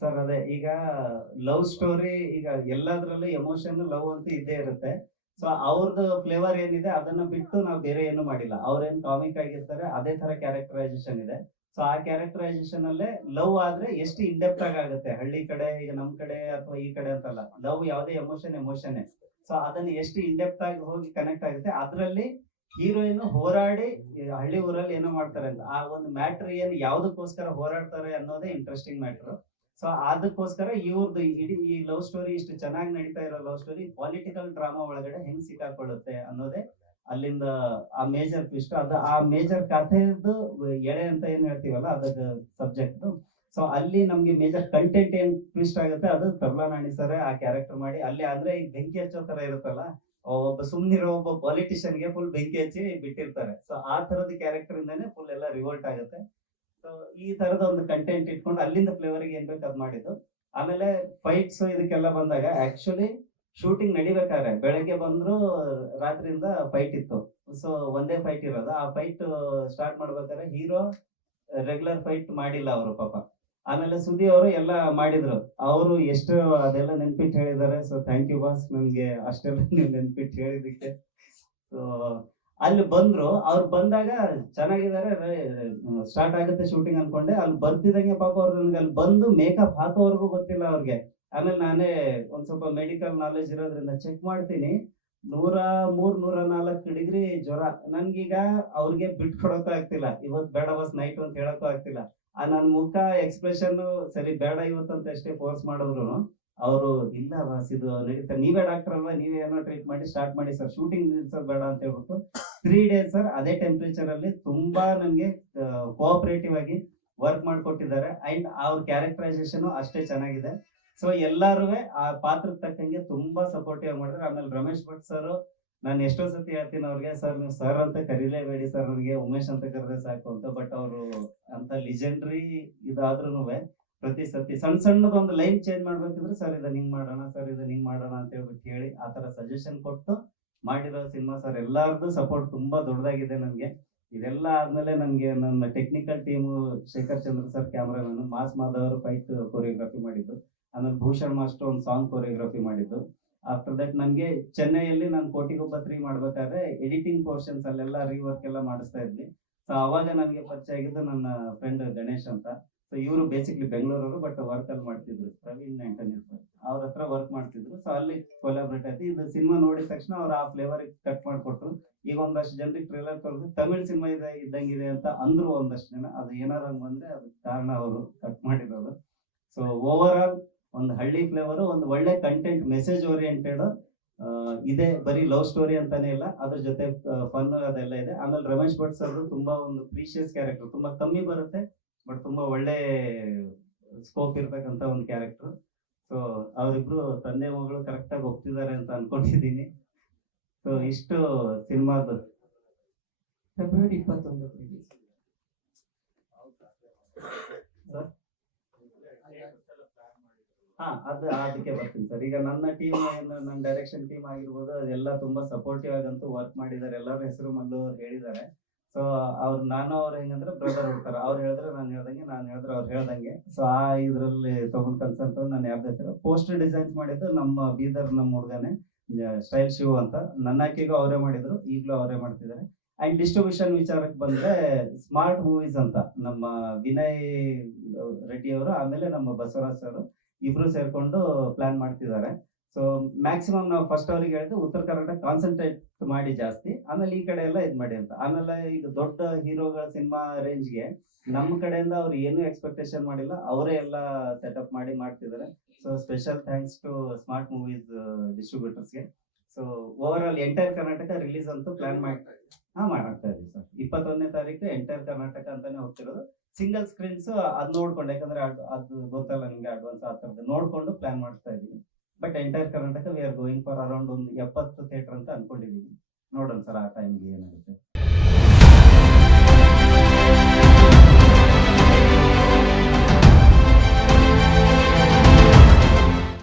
Sir ಅದೇ ಈಗ love story ಈಗ ಎಲ್ಲದ್ರಲ್ಲೂ ಎಮೋಷನ್ ಲವ್ ಅಂತೂ ಇದ್ದೇ ಇರುತ್ತೆ. ಸೊ ಅವ್ರದ್ದು ಫ್ಲೇವರ್ ಏನಿದೆ ಅದನ್ನ ಬಿಟ್ಟು ನಾವು ಬೇರೆ ಏನು ಮಾಡಿಲ್ಲ. ಅವ್ರೇನ್ ಕಾಮಿಕ್ ಆಗಿರ್ತಾರೆ ಅದೇ ತರ ಕ್ಯಾರೆಕ್ಟರೈಸೇಷನ್ ಇದೆ. ಸೊ ಆ ಕ್ಯಾರೆಕ್ಟರೈಸೇಷನ್ ಅಲ್ಲೇ ಲವ್ ಆದ್ರೆ ಎಷ್ಟು ಇನ್ ಡೆಪ್ತ್ ಆಗುತ್ತೆ. ಹಳ್ಳಿ ಕಡೆ ಈಗ ನಮ್ ಕಡೆ ಅಥವಾ ಈ ಕಡೆ ಅಂತಲ್ಲ, ಲವ್ ಯಾವುದೇ ಎಮೋಷನ್. ಸೊ ಅದನ್ನ ಎಷ್ಟು ಇನ್ ಡೆಪ್ತ್ ಆಗಿ ಹೋಗಿ ಕನೆಕ್ಟ್ ಆಗುತ್ತೆ. ಅದ್ರಲ್ಲಿ ಹೀರೋಯಿನ್ ಹೋರಾಡಿ ಈ ಹಳ್ಳಿ ಊರಲ್ಲಿ ಏನೋ ಮಾಡ್ತಾರೆ ಅಂತ ಆ ಒಂದು ಮ್ಯಾಟ್ರ್ ಏನ್ ಯಾವ್ದಕ್ಕೋಸ್ಕರ ಹೋರಾಡ್ತಾರೆ ಅನ್ನೋದೇ ಇಂಟ್ರೆಸ್ಟಿಂಗ್ ಮ್ಯಾಟ್ರು. ಸೊ ಅದಕ್ಕೋಸ್ಕರ ಇವ್ರದ್ದು ಇಡೀ ಈ ಲವ್ ಸ್ಟೋರಿ ಇಷ್ಟು ಚೆನ್ನಾಗಿ ನಡೀತಾ ಇರೋ ಲವ್ ಸ್ಟೋರಿ ಪೊಲಿಟಿಕಲ್ ಡ್ರಾಮಾ ಒಳಗಡೆ ಹೆಂಗ್ ಸಿಕ್ಕಾಕೊಳ್ಳುತ್ತೆ ಅನ್ನೋದೇ ಅಲ್ಲಿಂದ ಆ ಮೇಜರ್ ಟ್ವಿಸ್ಟ್. ಅದು ಆ ಮೇಜರ್ ಕಥೆದು ಎಳೆ ಅಂತ ಏನ್ ಹೇಳ್ತೀವಲ್ಲ ಅದಕ್ಕೆ ಸಬ್ಜೆಕ್ಟ್. ಸೊ ಅಲ್ಲಿ ನಮ್ಗೆ ಮೇಜರ್ ಕಂಟೆಂಟ್ ಏನ್ ಟ್ವಿಸ್ಟ್ ಆಗುತ್ತೆ ಅದು ತಬ್ಲಾ ನಾಣಿ ಸರ್ ಆ ಕ್ಯಾರೆಕ್ಟರ್ ಮಾಡಿ ಅಲ್ಲಿ ಅಂದ್ರೆ ಈ ಬೆಂಕಿ ಹಚ್ಚೋ ತರ ಇರುತ್ತಲ್ಲ, ಒಬ್ಬ ಸುಮ್ನಿರೋ ಒಬ್ಬ ಪೊಲಿಟಿಷಿಯನ್ ಗೆ ಫುಲ್ ಬೆಂಕಿ ಹಚ್ಚಿ ಬಿಟ್ಟಿರ್ತಾರೆ. ಸೊ ಆ ತರದ ಕ್ಯಾರೆಕ್ಟರ್ ಇಂದಾನೆ ಫುಲ್ ಎಲ್ಲ ರಿವೋಲ್ಟ್ ಆಗುತ್ತೆ. ಸೊ ಈ ತರದ ಒಂದು ಕಂಟೆಂಟ್ ಇಟ್ಕೊಂಡು ಅಲ್ಲಿಂದ ಫ್ಲೇವರ್ ಏನ್ ಬೇಕು ಅದ್ ಮಾಡಿದ್ದು. ಆಮೇಲೆ ಫೈಟ್ಸ್ ಇದಕ್ಕೆಲ್ಲ ಬಂದಾಗ ಆಕ್ಚುಲಿ ಶೂಟಿಂಗ್ ನಡಿಬೇಕಾದ್ರೆ ಬೆಳಗ್ಗೆ ಬಂದ್ರು ರಾತ್ರಿಯಿಂದ ಫೈಟ್ ಇತ್ತು. ಸೊ ಒಂದೇ ಫೈಟ್ ಇರೋದು. ಆ ಫೈಟ್ ಸ್ಟಾರ್ಟ್ ಮಾಡ್ಬೇಕಾದ್ರೆ ಹೀರೋ ರೆಗ್ಯುಲರ್ ಫೈಟ್ ಮಾಡಿಲ್ಲ ಅವರು ಪಾಪ. ಆಮೇಲೆ ಸುದಿ ಅವರು ಎಲ್ಲ ಮಾಡಿದ್ರು. ಅವರು ಎಷ್ಟು ಅದೆಲ್ಲ ನೆನ್ಪಿಟ್ಟು ಹೇಳಿದ್ದಾರೆ. ಸೊ ಥ್ಯಾಂಕ್ ಯು ಬಾಸ್, ನನ್ಗೆ ಅಷ್ಟೆಲ್ಲ ನೀವು ನೆನ್ಪಿಟ್ಟು ಹೇಳಿದಕ್ಕೆ. ಸೊ ಅಲ್ಲಿ ಬಂದ್ರು, ಅವ್ರು ಬಂದಾಗ ಚೆನ್ನಾಗಿದ್ದಾರೆ, ಸ್ಟಾರ್ಟ್ ಆಗುತ್ತೆ ಶೂಟಿಂಗ್ ಅನ್ಕೊಂಡೆ. ಅಲ್ಲಿ ಬರ್ತಿದಂಗೆ ಪಾಪ ಅವ್ರು ನನ್ಗೆ ಅಲ್ಲಿ ಬಂದು ಮೇಕಪ್ ಹಾಕೋವರೆಗೂ ಗೊತ್ತಿಲ್ಲ ಅವ್ರಿಗೆ. ಆಮೇಲೆ ನಾನೇ ಒಂದ್ ಸ್ವಲ್ಪ ಮೆಡಿಕಲ್ ನಾಲೆಜ್ ಇರೋದ್ರಿಂದ ಚೆಕ್ ಮಾಡ್ತೀನಿ, 103, 104 ಡಿಗ್ರಿ ಜ್ವರ. ನನ್ಗೀಗ ಅವ್ರಿಗೆ ಬಿಟ್ಕೊಡಕ್ಕೂ ಆಗ್ತಿಲ್ಲ, ಇವತ್ ಬೇಡ ಬಸ್ ನೈಟ್ ಅಂತ ಹೇಳಕ್ಕೂ ಆಗ್ತಿಲ್ಲ. ಆ ನನ್ ಮುಖ ಎಕ್ಸ್ಪ್ರೆಷನ್ ಸರಿ ಬೇಡ ಇವತ್ತು ಅಂತ ಎಷ್ಟೇ ಫೋರ್ಸ್ ಮಾಡಿದ್ರು ಅವರು ಇಲ್ಲ ಬಾಸ್ ಇದು ನಡೀತಾ, ನೀವೇ ಡಾಕ್ಟರ್ ಅಲ್ವಾ, ನೀವೇ ಏನೋ ಟ್ರೀಟ್ ಮಾಡಿ ಸ್ಟಾರ್ಟ್ ಮಾಡಿ ಸರ್, ಶೂಟಿಂಗ್ ನಿಲ್ಸೋದು ಬೇಡ ಅಂತ ಹೇಳ್ಬಿಟ್ಟು 3 ಡೇಸ್ ಸರ್ ಅದೇ ಟೆಂಪರೇಚರ್ ಅಲ್ಲಿ ತುಂಬಾ ನನ್ಗೆ ಕೋಆಪರೇಟಿವ್ ಆಗಿ ವರ್ಕ್ ಮಾಡ್ಕೊಟ್ಟಿದ್ದಾರೆ. ಅಂಡ್ ಅವ್ರ ಕ್ಯಾರೆಕ್ಟರೈಸೇಷನ್ ಅಷ್ಟೇ ಚೆನ್ನಾಗಿದೆ. ಸೊ ಎಲ್ಲಾರು ಆ ಪಾತ್ರಕ್ಕೆ ತಕ್ಕಂಗೆ ತುಂಬಾ ಸಪೋರ್ಟಿವ್ ಆಗಿ ಮಾಡಿದ್ರೆ. ಆಮೇಲೆ ರಮೇಶ್ ಭಟ್ ಸರ್, ನಾನು ಎಷ್ಟೋ ಸತಿ ಹೇಳ್ತೀನಿ ಅವ್ರಿಗೆ, ಸರ್ ನೀವು ಸರ್ ಅಂತ ಕರೀಲೇಬೇಡಿ ಸರ್, ನನಗೆ ಉಮೇಶ್ ಅಂತ ಕರೆದ್ರೆ ಸಾಕು ಅಂತ. ಬಟ್ ಅವರು ಅಂತ ಲಿಜೆಂಡ್ರಿ ಇದಾದ್ರೂ ಪ್ರತಿ ಸತಿ ಸಣ್ಣ ಸಣ್ಣದೊಂದು ಲೈನ್ ಚೇಂಜ್ ಮಾಡ್ಬೇಕಿದ್ರೆ ಸರ್ ಇದನ್ನ ಹಿಂಗ್ ಮಾಡೋಣ, ಸರ್ ಇದನ್ನ ಹಿಂಗ್ ಮಾಡೋಣ ಅಂತ ಹೇಳ್ಬಿಟ್ಟು ಹೇಳಿ ಆ ತರ ಸಜೆಷನ್ ಕೊಟ್ಟು ಮಾಡಿರೋ ಸಿನಿಮಾ ಸರ್. ಎಲ್ಲಾರ್ದು ಸಪೋರ್ಟ್ ತುಂಬಾ ದೊಡ್ಡದಾಗಿದೆ ನನ್ಗೆ. ಇದೆಲ್ಲ ಆದ್ಮೇಲೆ ನನ್ಗೆ ನನ್ನ ಟೆಕ್ನಿಕಲ್ ಟೀಮು ಶೇಖರ್ ಚಂದ್ರ ಸರ್ ಕ್ಯಾಮ್ರಾಮನ್, ಮಾಸ್ ಮಾಧವ್ ಅವರು ಫೈಟ್ ಕೊರಿಯೋಗ್ರಫಿ ಮಾಡಿದ್ದು, ಆಮೇಲೆ ಭೂಷಣ್ ಮಾಸ್ಟರ್ ಒಂದು ಸಾಂಗ್ ಕೊರಿಯೋಗ್ರಫಿ ಮಾಡಿದ್ದು. ಆಫ್ಟರ್ ದಟ್ ನನ್ಗೆ ಚೆನ್ನೈಯಲ್ಲಿ ನಾನು ಕೋಟಿಗೊಬ್ಬ 3 ಮಾಡ್ಬೇಕಾದ್ರೆ ಎಡಿಟಿಂಗ್ ಪೋರ್ಷನ್ಸ್ ಅಲ್ಲೆಲ್ಲ ರೀವರ್ಕ್ ಎಲ್ಲ ಮಾಡಿಸ್ತಾ ಇದ್ವಿ. ಸೊ ಅವಾಗ ನನಗೆ ಪರಿಚಯ ಆಗಿದ್ದು ನನ್ನ ಫ್ರೆಂಡ್ ಗಣೇಶ್ ಅಂತ. ಸೊ ಇವರು ಬೇಸಿಕ್ಲಿ ಬೆಂಗಳೂರವರು, ಬಟ್ ವರ್ಕ್ ಅಲ್ಲಿ ಮಾಡ್ತಿದ್ರು, ಪ್ರವೀಣ್ ಆಂಟನಿ ಸರ್ ಅವ್ರ ಹತ್ರ ವರ್ಕ್ ಮಾಡ್ತಿದ್ರು. ಸೊ ಅಲ್ಲಿ ಕೊಲಾಬ್ರೇಟ್ ಆಯ್ತು. ಇದು ಸಿನಿಮಾ ನೋಡಿದ ತಕ್ಷಣ ಅವ್ರು ಆ ಫ್ಲೇವರ್ ಕಟ್ ಮಾಡ್ಕೊಟ್ರು. ಈಗ ಒಂದಷ್ಟು ಜನರಿಗೆ ಟ್ರೇಲರ್ ತೋರಿದ್ರು ತಮಿಳ್ ಸಿನಿಮಾ ಇದ್ದಂಗಿದೆ ಅಂತ ಅಂದ್ರು ಒಂದಷ್ಟು ಜನ. ಅದು ಏನಾರ ಬಂದ್ರೆ ಅದಕ್ಕೆ ಕಾರಣ ಅವರು ಕಟ್ ಮಾಡಿರೋದು. ಸೊ ಓವರ್ ಆಲ್ ಒಂದು ಹಳ್ಳಿ ಫ್ಲೇವರ್, ಒಂದು ಒಳ್ಳೆ ಕಂಟೆಂಟ್, ಮೆಸೇಜ್ ಓರಿಯೆಂಟೆಡ್ ಇದೆ. ಬರೀ ಲವ್ ಸ್ಟೋರಿ ಅಂತಾನೆ ಇಲ್ಲ, ಅದ್ರ ಜೊತೆ ಫನ್ ಅದೆಲ್ಲ ಇದೆ. ಆಮೇಲೆ ರಮೇಶ್ ಭಟ್ ಸರ್ ತುಂಬಾ ಒಂದು ಪ್ರೀಶಿಯಸ್ ಕ್ಯಾರೆಕ್ಟರ್, ತುಂಬಾ ಕಮ್ಮಿ ಬರುತ್ತೆ ಬಟ್ ತುಂಬಾ ಒಳ್ಳೆ ಸ್ಕೋಪ್ ಇರ್ತಕ್ಕಂತ ಒಂದು ಕ್ಯಾರೆಕ್ಟರ್. ಸೊ ಅವರಿಬ್ರು ತಂದೆ ಮಗಳು ಕರೆಕ್ಟ್ ಆಗಿ ಒಪ್ತಿದ್ದಾರೆ ಅಂತ ಅನ್ಕೊಂಡಿದ್ದೀನಿ. ಸೊ ಇಷ್ಟು ಸಿನಿಮಾದ ಫೆಬ್ರವರಿ 21 ಸರ್. ಹಾ ಅದಕ್ಕೆ ಬರ್ತೀನಿ ಸರ್. ಈಗ ನನ್ನ ಟೀಮ್ ನನ್ನ ಡೈರೆಕ್ಷನ್ ಟೀಮ್ ಆಗಿರ್ಬೋದು, ಅದೆಲ್ಲ ತುಂಬಾ ಸಪೋರ್ಟಿವ್ ಆಗಂತೂ ವರ್ಕ್ ಮಾಡಿದ್ದಾರೆ. ಎಲ್ಲರ ಹೆಸರು ಮಲ್ಲು ಅವ್ರು ಹೇಳಿದ್ದಾರೆ. ಸೊ ನಾನು ಅವ್ರು ಹೆಂಗಂದ್ರೆ ಬ್ರದರ್ ಇರ್ತಾರೆ, ಅವ್ರು ಹೇಳಿದ್ರೆ ನಾನು ಹೇಳ್ದಂಗೆ, ನಾನು ಹೇಳಿದ್ರೆ ಅವ್ರು ಹೇಳ್ದಂಗೆ. ಸೊ ಆ ಇದ್ರಲ್ಲಿ ತಗೊಂಡ್ ಕನ್ಸಲ್ಟ್ ತಗೊಂಡು ನಾನು ಯಾವ್ದು ಹೆಸರು ಪೋಸ್ಟರ್ ಡಿಸೈನ್ಸ್ ಮಾಡಿದ್ದು ನಮ್ಮ ಬೀದರ್ ನಮ್ಮ ಹುಡುಗನೇ ಸ್ಟೈಲ್ ಶಿವ್ ಅಂತ. ನನ್ನ ಹಾಕಿಗೂ ಅವರೇ ಮಾಡಿದ್ರು, ಈಗಲೂ ಅವರೇ ಮಾಡ್ತಿದ್ದಾರೆ. ಅಂಡ್ ಡಿಸ್ಟ್ರಿಬ್ಯೂಷನ್ ವಿಚಾರಕ್ಕೆ ಬಂದ್ರೆ ಸ್ಮಾರ್ಟ್ ಮೂವೀಸ್ ಅಂತ ನಮ್ಮ ವಿನಯ್ ರೆಡ್ಡಿ ಅವರು, ಆಮೇಲೆ ನಮ್ಮ ಬಸವರಾಜ್ ಸರ್ ಇಬ್ರು ಸೇರ್ಕೊಂಡು ಪ್ಲಾನ್ ಮಾಡ್ತಿದ್ದಾರೆ. ಸೊ ಮ್ಯಾಕ್ಸಿಮಮ್ ನಾವು ಫಸ್ಟ್ ಅವ್ರಿಗೆ ಹೇಳಿದ್ದು ಉತ್ತರ ಕರ್ನಾಟಕ ಕಾನ್ಸಂಟ್ರೇಟ್ ಮಾಡಿ ಜಾಸ್ತಿ, ಆಮೇಲೆ ಈ ಕಡೆ ಎಲ್ಲ ಇದ್ ಮಾಡಿ ಅಂತ. ಆಮೇಲೆ ಈಗ ದೊಡ್ಡ ಹೀರೋಗಳ ಸಿನಿಮಾ ರೇಂಜ್ಗೆ ನಮ್ಮ ಕಡೆಯಿಂದ ಅವ್ರು ಏನು ಎಕ್ಸ್ಪೆಕ್ಟೇಷನ್ ಮಾಡಿಲ್ಲ, ಅವರೇ ಎಲ್ಲ ಸೆಟಪ್ ಮಾಡಿ ಮಾಡ್ತಿದ್ದಾರೆ. So special thanks to smart movies ಡಿಸ್ಟ್ರಿಬ್ಯೂಟರ್ಸ್ಗೆ. So over all entire Karnataka release ಅಂತೂ ಪ್ಲಾನ್ ಮಾಡ್ತಾ ಇದೀವಿ ಸರ್. 21ನೇ ತಾರೀಕು ಎಂಟೈರ್ ಕರ್ನಾಟಕ ಅಂತಾನೆ ಹೋಗ್ತಿರೋದು. ಸಿಂಗಲ್ ಸ್ಕ್ರೀನ್ಸ್ ಅದ್ ನೋಡ್ಕೊಂಡು, ಯಾಕಂದ್ರೆ ಅದು ಗೊತ್ತಲ್ಲ ನಿಮ್ಗೆ ಅಡ್ವಾನ್ಸ್ ಆ ತರದ್ದು ನೋಡ್ಕೊಂಡು ಪ್ಲಾನ್ ಮಾಡ್ತಾ ಇದೀವಿ. But entire Karnataka we are going for around ಒಂದು 70 ಥಿಯೇಟರ್ ಅಂತ ಅನ್ಕೊಂಡಿದೀವಿ. ನೋಡೋಣ ಸರ್ ಆ ಟೈಮ್ಗೆ ಏನಾಗುತ್ತೆ.